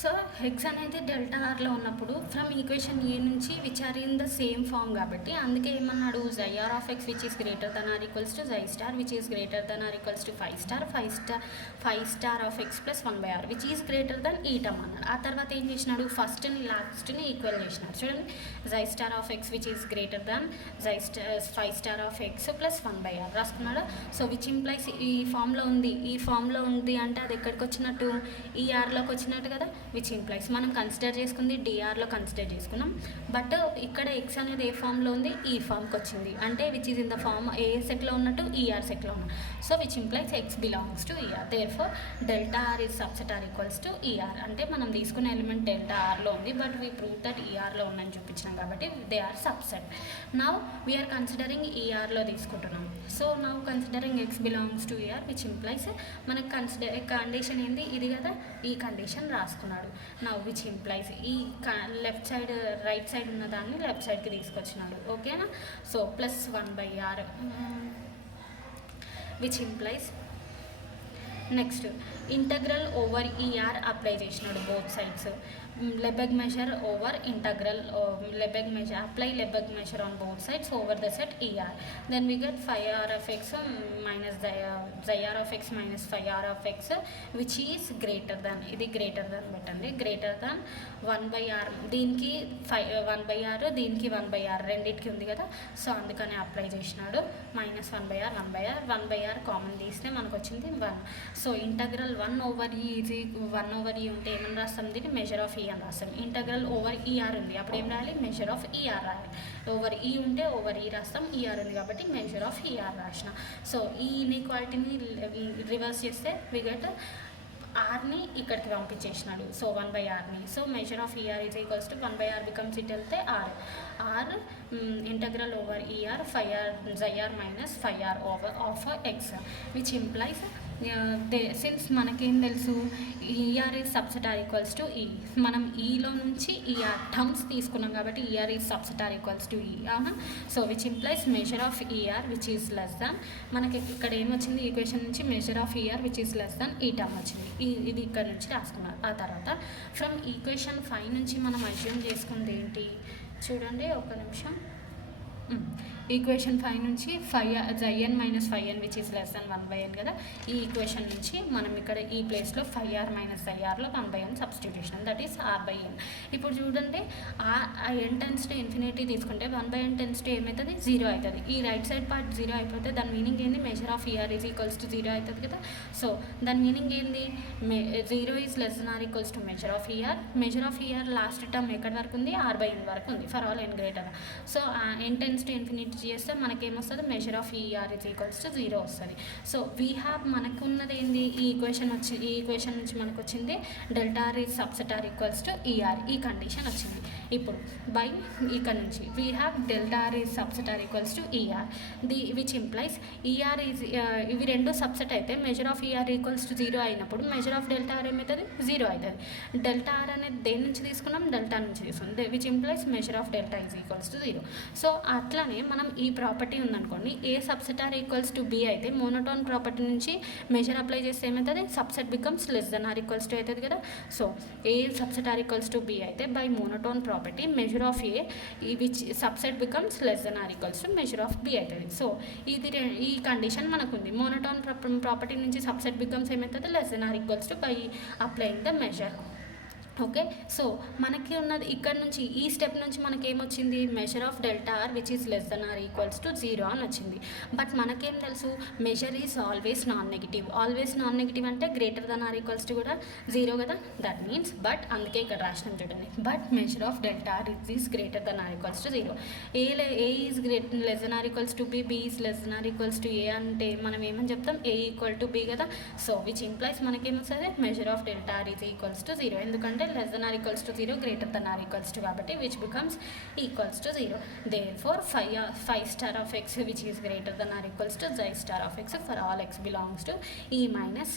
So X అనేది delta ఆర్లో ఉన్నప్పుడు ఫ్రమ్ ఈక్వేషన్ ఏ నుంచి which are in the same form కాబట్టి అందుకే ఏమన్నాడు J R of X which is greater than are equals to J star which is greater than are equals to five star of X plus 1/r which is greater than item అన్నాడు. ఆ తర్వాత ఏం చేసినాడు, ఫస్ట్ని లాస్ట్ని equal చేసినాడు. చూడండి, జై star of X which is greater than five star of X plus 1/r రాసుకున్నాడు. So which implies ఈ ఫామ్లో ఉంది అంటే అది ఎక్కడికి వచ్చినట్టు, ఈ ఆర్లోకి వచ్చినట్టు కదా. విచ్ ఇంప్లైస్ మనం కన్సిడర్ చేసుకుంది డిఆర్లో కన్సిడర్ చేసుకున్నాం, బట్ ఇక్కడ ఎక్స్ అనేది ఏ ఫామ్లో ఉంది, ఈ ఫామ్కి వచ్చింది అంటే which is in the form A సెట్లో ఉన్నట్టు ఈఆర్ సెట్లో ఉన్నట్టు. So which implies X belongs to E R. Therefore delta R is subset are equals to E R. అంటే మనం తీసుకున్న ఎలిమెంట్ డెల్టా ఆర్లో ఉంది, బట్ వీ ప్రూవ్ దట్ ఈఆర్లో ఉందని చూపించినాం కాబట్టి they are subset. Now we're considering ఈఆర్లో తీసుకుంటున్నాం. So now considering X belongs to E R which implies మనకు కండిషన్ ఏంది, ఇది కదా, ఈ కండిషన్ రాసుకున్నాడు. నా విచ్ ఇంప్లైస్ ఈ లెఫ్ట్ సైడ్ రైట్ సైడ్ ఉన్న దాన్ని లెఫ్ట్ సైడ్కి తీసుకొచ్చినాడు. ఓకేనా. So plus 1/r which implies next integral over E R apply చేసినాడు both sides. Lebesgue measure over integral Lebesgue measure, apply Lebesgue measure on both sides over the set ER. Then we get 5r of x minus r of x minus 5r of x which is greater than, ఇది greater than పెట్టండి, greater than 1/r. దీనికి 1/r, దీనికి 1/r రెండింటికి ఉంది కదా. So అందుకని apply చేసినాడు. Minus 1/r common తీస్తే మనకు వచ్చింది 1. సో ఇంటగ్రల్ 1/e ఉంటే ఏమని రాస్తాం, దీన్ని మెజర్ ఆఫ్ అని రాస్తాం. ఇంటగ్రల్ ఓవర్ ఈఆర్ ఉంది, అప్పుడు ఏం రాయాలి, మెజర్ ఆఫ్ ఈఆర్ రాయాలి. ఓవర్ ఈ ఉంటే ఓవర్ ఈ రాస్తాం, ఈఆర్ ఉంది కాబట్టి మెజర్ ఆఫ్ ఈఆర్ రాసిన. సో ఈ ఇన్ఈక్వాలిటీని రివర్స్ చేస్తే వి గెట్ ఆర్ని ఇక్కడికి పంపించేసినాడు. సో 1/rని. So measure of E R is equals to 1/r becomes it వెళ్తే R integral over E R 5r జైఆర్ minus 5r over of X which implies since మనకేం తెలుసు, E R is subset are equals to E. మనం ఈలో నుంచి ER terms తీసుకున్నాం కాబట్టి E R is subset are equals to E. అవునా. So which implies measure of E R which is less than, మనకి ఇక్కడ ఏమొచ్చింది ఈక్వేషన్ నుంచి measure of E R which is less than E term వచ్చింది. ఇది ఇక్కడ నుంచి రాసుకున్నారు. ఆ తర్వాత ఫ్రమ్ ఈక్వేషన్ 5 నుంచి మనం అజ్యూమ్ చేసుకుంది ఏంటి చూడండి, ఒక నిమిషం. ఈక్వేషన్ 5 నుంచి n minus 5n which is less then 1/n కదా. ఈ ఈక్వేషన్ నుంచి మనం ఇక్కడ ఈ ప్లేస్లో 5r మైనస్ ఐఆర్లో 1/n substitution, that is r/n. ఇప్పుడు చూడండి, n టెన్స్ టు ఇన్ఫినిటీ తీసుకుంటే 1/n టెన్స్ టు ఏమవుతుంది, 0 అవుతుంది. ఈ రైట్ సైడ్ పార్ట్ 0 అయిపోతే దాని మీనింగ్ ఏంది, measure of E R is equals to 0 అవుతుంది కదా. సో దాని మీనింగ్ ఏంది, 0 is less than are equals to measure of E R. Measure of E R last term ఎక్కడి వరకు ఉంది, r/n వరకు ఉంది for all n greater. So n tends to infinity చేస్తే మనకేమొస్తుంది, measure of E R is equals to 0 వస్తుంది. So we have మనకు ఉన్నది ఏంది, ఈ ఈక్వేషన్ నుంచి మనకు వచ్చింది delta R is subset are equals to E R. ఈ కండిషన్ వచ్చింది. ఇప్పుడు బై ఇక్కడ నుంచి we have delta R is subset are equals to E R which implies E R is, ఇవి రెండు సబ్సెట్ అయితే measure of E R equals to 0 అయినప్పుడు మెజర్ ఆఫ్ డెల్టా ఆర్ ఏమవుతుంది, 0 అవుతుంది. డెల్టా ఆర్ అనేది దేని నుంచి తీసుకున్నాం, డెల్టా నుంచి తీసుకున్నాం, which implies measure of delta is equals to 0. So అట్లానే మనం ఈ ప్రాపర్టీ ఉందనుకోండి, A subset are equals to B అయితే మోనోటోన్ ప్రాపర్టీ నుంచి మెజర్ అప్లై చేస్తే ఏమవుతుంది, subset becomes less than are equals to అవుతుంది కదా. So A subset are equals to B అయితే by monotone property measure of A which subset becomes less than are equals to measure of B అవుతుంది. So ఈ condition మనకుంది. Monotone property నుంచి subset becomes ఏమవుతుంది, less than are equals to by applying the measure. Okay. So మనకి ఉన్నది ఇక్కడ నుంచి, ఈ స్టెప్ నుంచి మనకి ఏమొచ్చింది, measure of delta R which is less than are equals to 0 అని వచ్చింది. బట్ మనకేం తెలుసు, measure is always non negative. Always non negative అంటే greater than are equals to కూడా 0 కదా. దట్ మీన్స్ బట్, అందుకే ఇక్కడ రాసినాం చూడండి, but measure of delta R is greater than are equals to 0. A is less than are equals to B is less than are equals to A అంటే మనం ఏమని చెప్తాం, ఏ ఈక్వల్ టు బి కదా. So which implies మనకేమొస్తుంది, measure of delta R is equals to 0. ఎందుకంటే less than or equals to 0 greater than or equals to కాబట్టి which becomes equals to 0. Therefore 5 star of x which is greater than or equals to xi star of x for all x belongs to e minus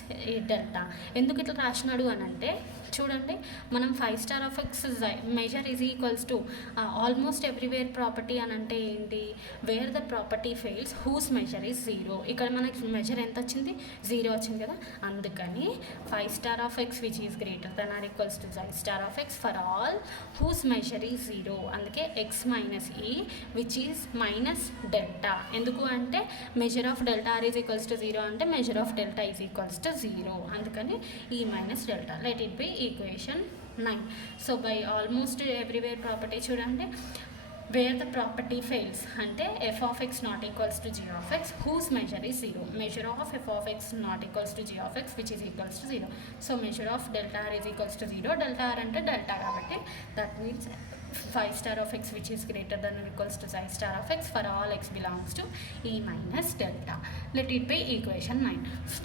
delta. ఎందుకు ఇట్లా రాసినాడు అని అంటే చూడండి, మనం 5 star of X measure is equals to almost everywhere property అని అంటే ఏంటి, where the property fails whose measure is 0. ఇక్కడ మనకి మెజర్ ఎంత వచ్చింది, 0 వచ్చింది కదా. అందుకని 5 star of X which is greater than are equals to xi star of X for all whose measure is 0. అందుకే x minus E which is minus delta. ఎందుకు అంటే measure of delta R is equals to 0 అంటే measure of delta is equals to 0. అందుకని E minus delta. Let it be equation 9. So by almost everywhere property చూడండి, where the property fails అంటే F of X not equals to G of X whose measure is 0. Measure of F of X not equals to G of X which is equals to 0. So measure of delta R is equals to 0. Delta R అంటే delta కాబట్టి that means 5 star of X which is greater than equals to xi star of X for all X belongs to E minus delta. Let it be equation 9.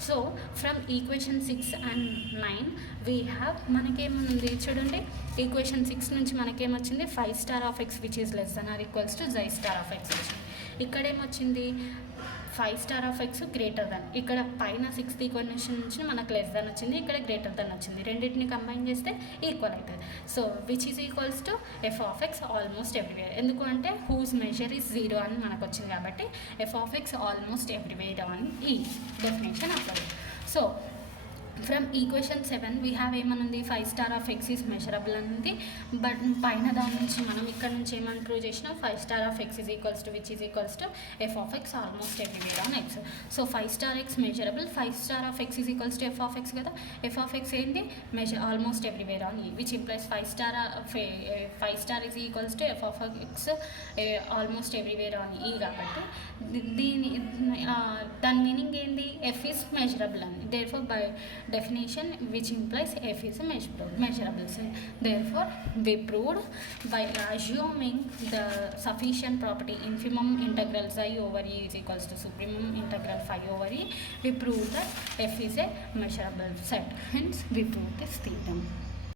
So from equation 6 and 9 we have మనకేముంది చూడండి, equation 6 నుంచి మనకేమొచ్చింది 5 star of X which is less than are equals to xi star of X వచ్చింది. ఇక్కడేమొచ్చింది 5 star of X greater than, ఇక్కడ పైన 6th equation నుంచి మనకు లెస్ దెన్ వచ్చింది, ఇక్కడ గ్రేటర్ దెన్ వచ్చింది. రెండింటిని కంబైన్ చేస్తే ఈక్వల్ అవుతుంది. So which is equals to F of X almost everywhere. ఎందుకు అంటే హూస్ మెజర్ ఈజ్ 0 అని మనకు వచ్చింది కాబట్టి F of X almost everywhere on E definition అప్పుడు. So from equation 7 we have ఏమనుంది 5 star of X is measurable అనేది. But పైన దాని నుంచి మనం ఇక్కడ నుంచి ఏమని ప్రూవ్ చేసినా 5 star of X is equals to which is equals to F of X almost everywhere on X. So 5 star X measurable, 5 star of X is equals to F of X కదా. F of X ఏంటి, measure almost everywhere on ఈ which implies 5 star is equals to F of X almost everywhere on ఈ కాబట్టి దాని meaning ఏంటి, F is measurable అని. Therefore by definition which implies f is a measurable. Therefore we proved by assuming the sufficient property infimum integral xi over e is equals to supremum integral phi over e, we proved that f is a measurable set. Hence we proved this theorem.